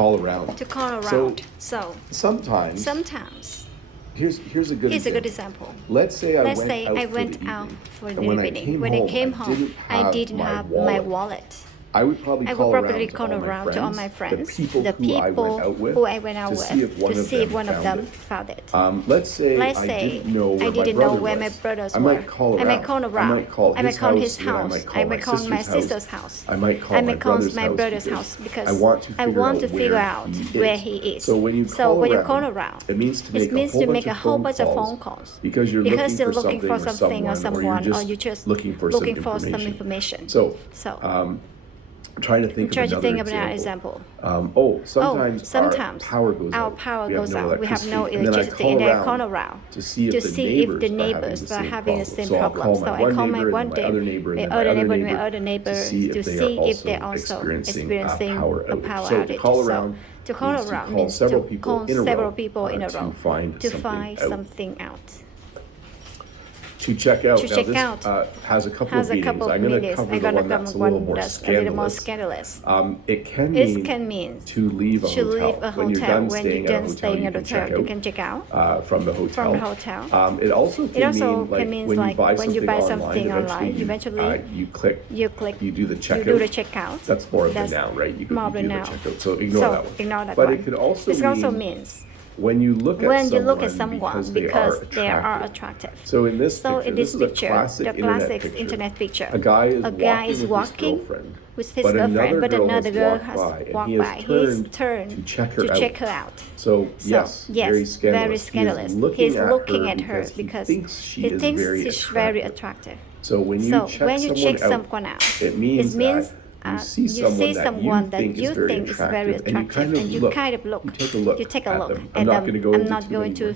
call around. To call around. So sometimes here's a good example. Let's say I went out for the evening. When I came home, I didn't have my wallet. I would probably call around to all my friends, the people who I went out with, to see if one of them found it. Let's say I didn't know where my brothers were. I might call around. I might call his house. I might call my sister's house. I might call my brother's house because I want to figure out where he is. So when you call around, it means to make a whole bunch of phone calls because you're looking for something or someone, or you're just looking for some information. So I'm trying to think of another example. Sometimes our power goes out. We have no electricity, and I call around to see if the neighbors are having the same problem. So I call my one neighbor, my other neighbor, to see if they're also experiencing a power outage. To call around means to call several people in a row to find something out. To check out. This has a couple of meanings. I'm going to cover the one that's a little more scandalous. It can mean to leave a hotel. When you're done staying at a hotel, you can check out from the hotel. It also can mean like when you buy something online, eventually you do the checkout. That's more of a noun, right? You do the checkout. So ignore that one. But it could also mean when you look at someone because they are attractive. So in this picture, the classic internet picture, a guy is walking with his girlfriend, but another girl has walked by. He's turned to check her out. So yes, very scandalous. He's looking at her because he thinks she's very attractive. So when you check someone out, it means you see someone that you think is very attractive, and you kind of look. You take a look. I'm not going to go into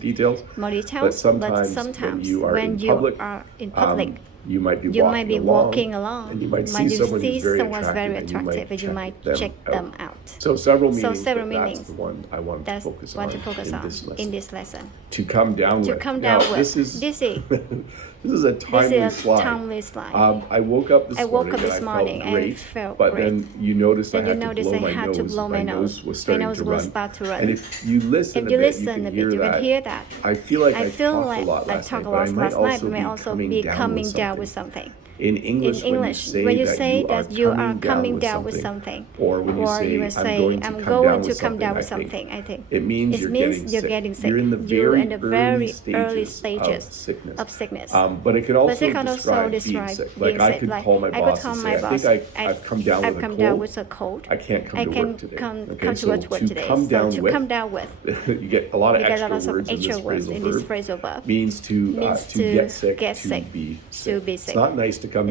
more details, but sometimes when you are in public, you might be walking along, and you might see someone very attractive, and you might check them out. So several meanings. That's the one I want to focus on in this lesson. To come down with. This is a timely slide. I woke up this morning and I felt great. But then you notice I had to blow my nose. My nose was starting to run. And if you listen a bit, you can hear that. I feel like I talked a lot last night, but may also be coming down with something. In English, when you say that you are coming down with something, or when you say I'm going to come down with something, I think it means you're getting sick. You're in the very early stages of sickness. But it could also describe being sick. Like I could call my boss and say, I think I've come down with a cold. I can't come to work today. Okay, so to come down with, you get a lot of extra words in this phrasal verb. Means to get sick, to be sick. It's not nice to come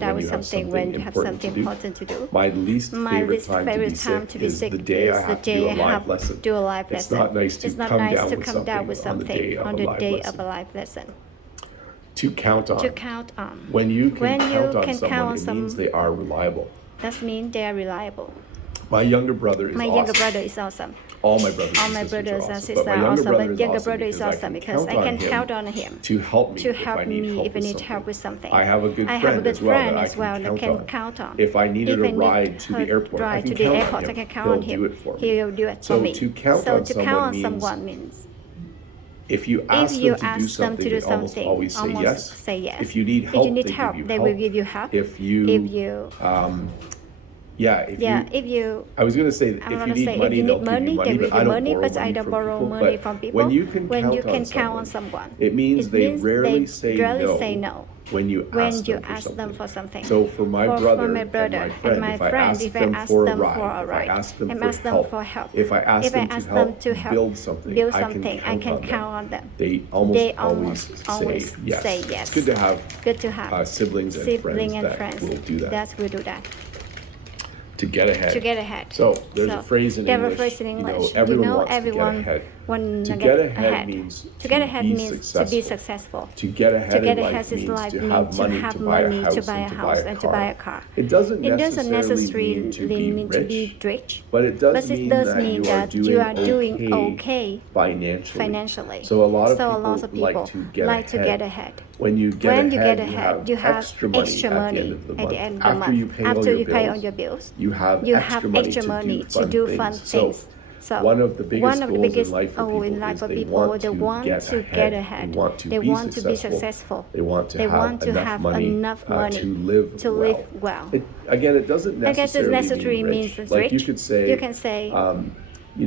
down with something when you have something important to do. My least favorite time to be sick is the day I have to do a live lesson. It's not nice to come down with something on the day of a live lesson. To count on. When you can count on someone, it means they are reliable. That means they are reliable. My younger brother is awesome. All my brothers and sisters are awesome, but younger brother is awesome because I can count on him to help me if I need help with something. I have a good friend as well that I can count on. If I needed a ride to the airport, I can count on him. He'll do it for me. So to count on someone means if you ask them to do something, always say yes. If you need help, they will give you help. If you I was going to say, if you need money, they'll give you money, but I don't borrow money from people. When you can count on someone, it means they rarely say no when you ask them for something. So for my brother and my friend, if I ask them for a ride, I ask them for help. If I ask them to help build something, I can count on them. They almost always say yes. It's good to have siblings and friends that will do that. That will do that. To get ahead. So there's a phrase in English. Everyone wants to get ahead. To get ahead means to be successful. To get ahead in life means to have money to buy a house and to buy a car. It doesn't necessarily mean to be rich, but it does mean that you are doing okay financially. So a lot of people like to get ahead. When you get ahead, you have extra money at the end of the month. After you pay all your bills, you you have extra money to do fun things. So one of the biggest goals in life for people is they want to get ahead. They want to be successful. They want to have enough money to live well. Again, it doesn't necessarily mean rich. Like you can say, he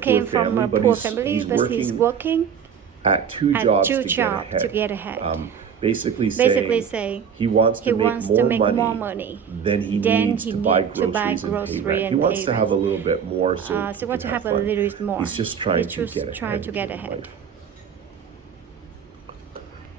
came from a poor family, but he's working at two jobs to get ahead. Basically saying he wants to make more money than he needs to buy groceries and pay rent. He wants to have a little bit more, so he wants to have a little bit more. He's just trying to get ahead.